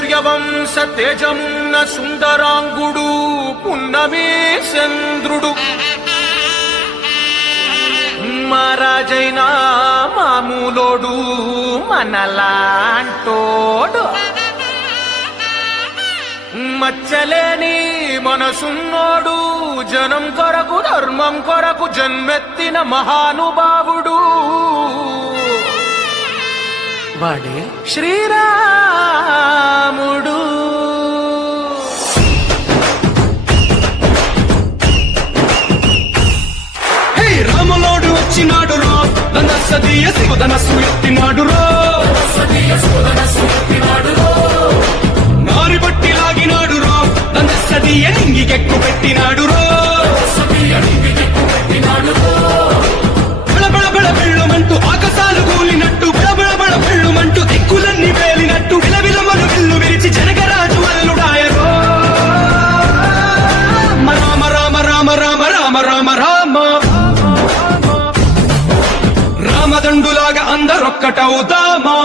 సూర్యవంశ తేజమున్న సుందరాంగుడు పున్నమే చంద్రుడు మహారాజైనా మామూలోడు మనలాంటోడు మచ్చలేని మనసున్నోడు జనం కొరకు ధర్మం కొరకు జన్మెత్తిన మహానుభావుడు వాడే శ్రీరాముడు. రాములోడు వచ్చినాడు రో ధనస్సదీయ శివధనస్సు ఎత్తినాడు రో నారి బట్టి లాగినాడు రో ధనస్సదీయ నింగికెక్కు పెట్టినాడు రో బళబళ బళ బెళ్ళుమంటూ ఆకాశాలు కూలినట్టు బళబళ బళ బెళ్ళుమంటూ దిక్కులన్నీ వేలినట్టు విలవిలమలు విల్లు విరిచి జనగరాజు అల్లుడాయరో రామ రామ రామ రామ రామ రామ రామ రామదండులాగా అందరొక్కటవుదామా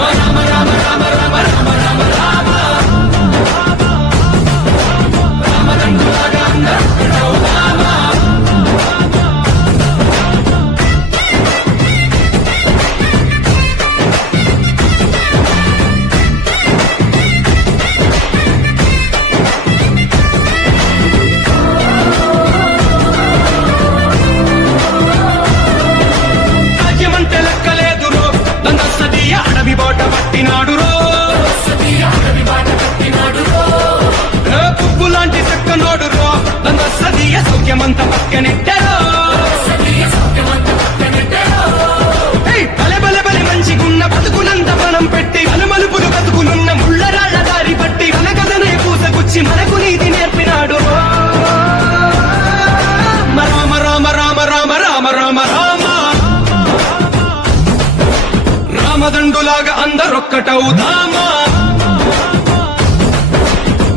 రామ రామ రామ రామ రామ రామ రామ రామదండులాగా అందరొక్కటవుదామా అడవి బాట పట్టినాడు రో పువ్వు లాంటి చక్కనోడు రో తన సదీయ సౌఖ్యమంత పక్కనెట్టరో బలె బలె బలె మంచిగున్న బతుకునంత మనం పెట్టి అలుమలుపులు బతుకులున్న ముళ్ళరాళ్ల దారి పట్టి కనకదనే పూసగుచ్చి మనకు నీతి నేర్పినాడు రామ రామ రామ రామ రామ రామ రామ రామదండులాగా అందరొక్కటవుదామా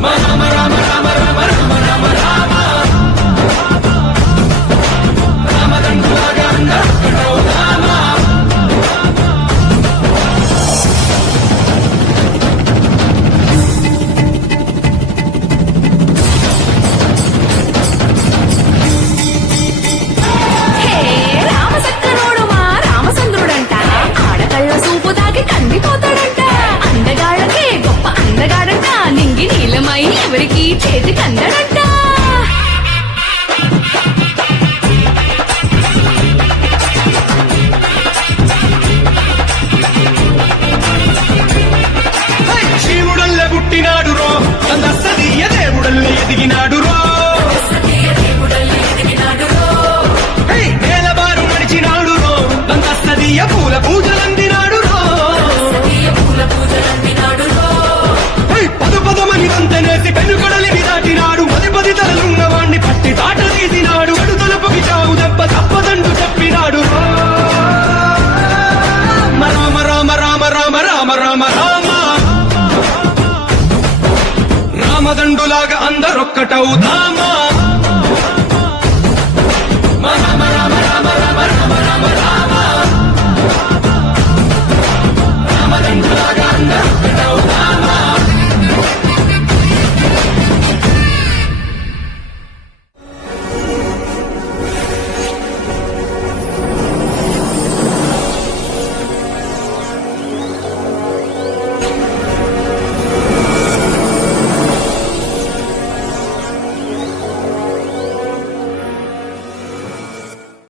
రామ రామ రామ రామ రామ రామ రామ రామదండులాగా అందరొక్కటవుదామా ఎవరికి చేతి కందడంట శివుడల్లే పుట్టినాడు రో సదీయ దేవుడల్లే ఎదిగినాడు రో నేలబారు నడిచినాడు రో సదీయ పూల పూజలందినాడు రో పదు పదమని దంతనేసి పెనుకడలిని దాటినాడు పది పది తలలున్న వాణ్ణి పట్టి తాట తీసినాడు అడు తలపుకి చావు దెబ్బ తప్పదండు చెప్పినాడు రామ రామ రామ రామ రామ రామ రామ రామదండులాగా అందరొక్కటవుదామా రామ రామ రామ రామ రామ రామ రామ రామదండులాగా అందరొక్కటవుదామా